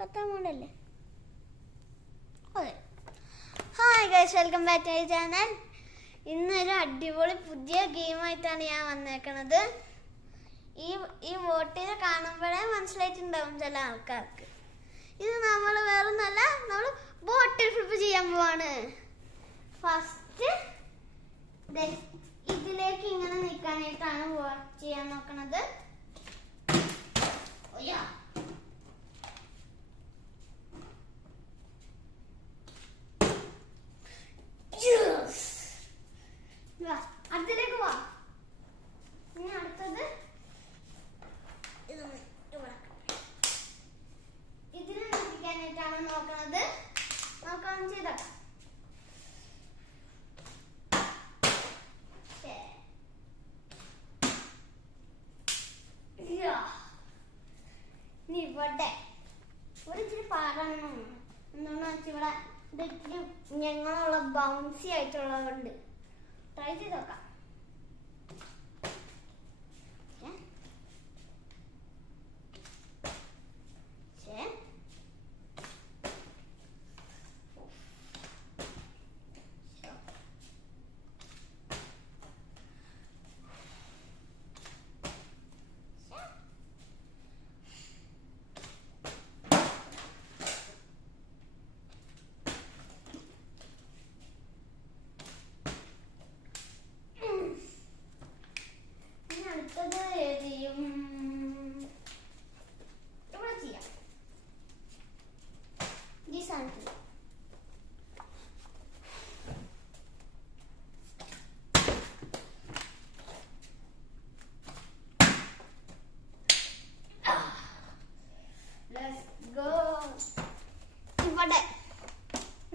കത്താൻ കൊണ്ടല്ലേ. അതെ. Hi guys, welcome back to my channel. ഇന്നൊരു അടിപൊളി പുതിയ ഗെയിമായിട്ടാണ് ഞാൻ വന്നേക്കണത്. ഈ ബോട്ടിനെ കാണുമ്പോഴേ മനസ്സിലായിട്ടുണ്ടാവും ചില ആൾക്കാർക്ക്. ഇത് നമ്മൾ വേറൊന്നല്ല, നമ്മൾ ബോട്ടിൽ ഫ്ലിപ്പ് ചെയ്യാൻ പോവാണ്. ഫസ്റ്റ് ഇതിലേക്ക് ഇങ്ങനെ നിൽക്കാനായിട്ടാണ് ചെയ്യാൻ നോക്കണത്. അടുത്തേക്ക് വാ. ഇനി അടുത്തത് ഇതിൽ നിൽക്കാനായിട്ടാണ് നോക്കണത്. നോക്കാം, ചെയ്തോക്കാം. ഇവിടെ ഒരു ഇച്ചിരി പാടാണ്. എന്താണെന്ന് വെച്ചാൽ ഇവിടെ ഇത്തിരി ഞങ്ങളുള്ള ബൗൺസി ആയിട്ടുള്ളതുകൊണ്ട് ട്രൈ ചെയ്ത് നോക്കാം.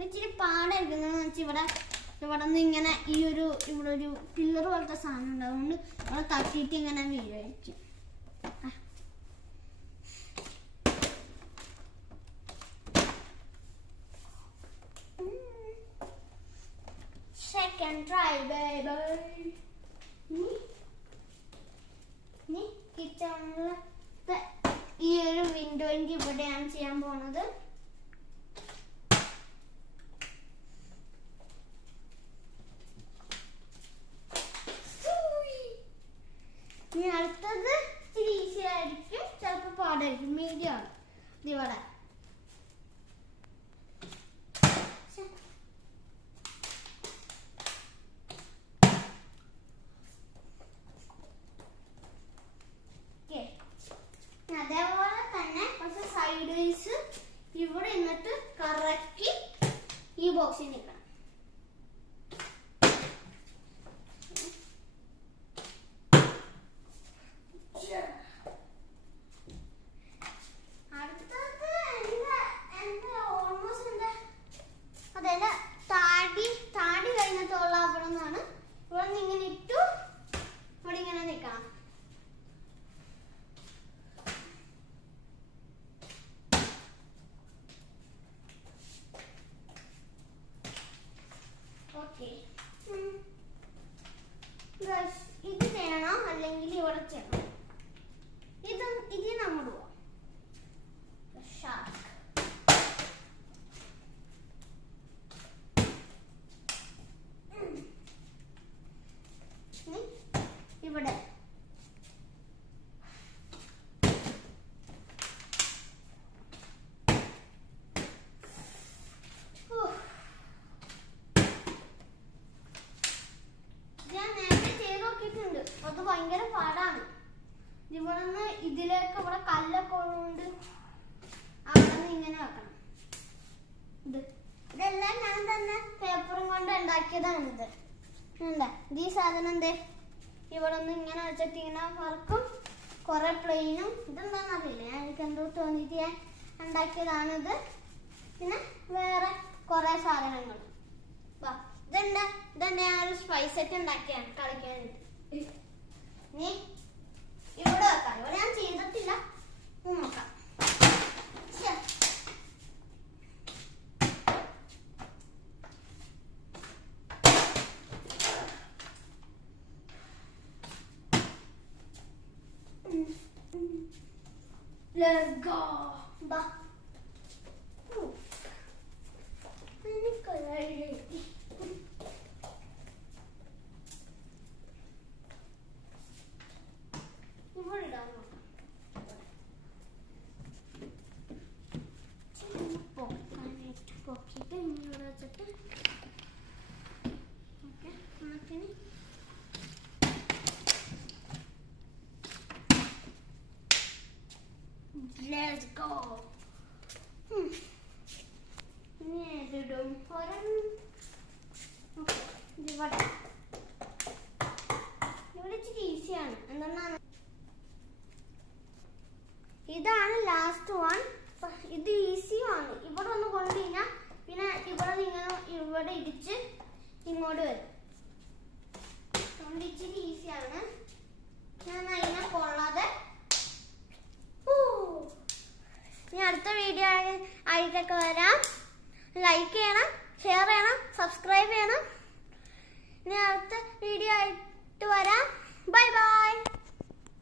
ഇച്ചിരി പാടായിരിക്കുന്ന ഇവിടെ നിന്ന് ഇങ്ങനെ ഇവിടെ ഒരു പില്ലർ പോലത്തെ സാധനം ഉണ്ട്. അതുകൊണ്ട് അവിടെ തട്ടിയിട്ട് ഇങ്ങനെ വീഴായിരിക്കും. Second try, baby. നീ കിച്ചണിലത്തെ ഈ ഒരു വിൻഡോയിന്റെ ഇവിടെയാണ് ചെയ്യാൻ പോണത്. ഇനി അടുത്തത് ഇച്ചിരി ഈസി ആയിരിക്കും, ചിലപ്പോൾ പാടായിരിക്കും. മീഡിയം ആണ് ഇവിടെ. അതേപോലെ തന്നെ കുറച്ച് സൈഡ് വൈസ് ഇവിടെ നിന്നിട്ട് കറക്കി ഈ ബോക്സിൽ നിൽക്കണം. അതെന്റെ താടി കഴിഞ്ഞിട്ടുള്ള അവിടെ നിന്നാണ്. ഇവിടെ നിന്ന് ഇങ്ങനെ ഇട്ടു ഇവിടെ ഇങ്ങനെ നിൽക്കണം. ഇത് ചെയ്യണം, അല്ലെങ്കിൽ ഇവിടെ ചെയ്യണം. ഇതിൽ നമ്മൾ പോവാം. ഇവിടെ അത് ഭയങ്കര പാടാണ്. ഇവിടെ നിന്ന് ഇതിലേക്ക് ഇവിടെ കല്ലൊക്കെ ഉള്ളതുകൊണ്ട് അവിടെ നിന്ന് ഇങ്ങനെ വെക്കണം. ഇതെല്ലാം ഞാൻ തന്നെ പേപ്പറും കൊണ്ട് ഉണ്ടാക്കിയതാണ്. ഇത് ഈ സാധനം എന്തേ ഇവിടെ നിന്ന് ഇങ്ങനെ വെച്ചിട്ട് ഇങ്ങനെ വർക്കും കുറെ പ്ലെയിനും ഇതെന്താന്നറിയില്ല. എനിക്ക് എന്തോ തോന്നിയിട്ട് ഞാൻ ഉണ്ടാക്കിയതാണിത്. പിന്നെ വേറെ കുറെ സാധനങ്ങൾ. ഇതെന്റെ ഞാൻ ഒരു സ്പൈസ് സെറ്റ് ഉണ്ടാക്കിയാണ് കളിക്കാനായിട്ട്. നീ ഇവിടെ വെക്കാം. ഇവിടെ ഞാൻ ചെയ്തിട്ടില്ല, നോക്കാം. Let's go. ഇവിടെ ഇടാൻ നോക്കാം. പൊക്കിയിട്ട് ഇങ്ങനെ വെച്ചിട്ട് ഓക്കെ നമുക്കിനി let's go. ഇനി ഏതിടും? ഇവിടെ ഇച്ചിരി ഈസിയാണ്. എന്തെന്നാണ്, ഇതാണ് ലാസ്റ്റ് വൺ. ഇത് ഈസിയാണ്. ഇവിടെ ഒന്ന് കൊണ്ടു കഴിഞ്ഞാൽ പിന്നെ ഇവിടെ നിങ്ങൾ ഇവിടെ ഇടിച്ച് ഇങ്ങോട്ട് വരും. അതുകൊണ്ട് ഇച്ചിരി ഈസിയാണ്. ഞാൻ അതിനെ കൊള്ളാതെ ഇനി അടുത്ത വീഡിയോ ആയിട്ടൊക്കെ വരാം. ലൈക്ക് ചെയ്യണം, ഷെയർ ചെയ്യണം, സബ്സ്ക്രൈബ് ചെയ്യണം. ഇനി അടുത്ത വീഡിയോ ആയിട്ട് വരാം. Bye bye.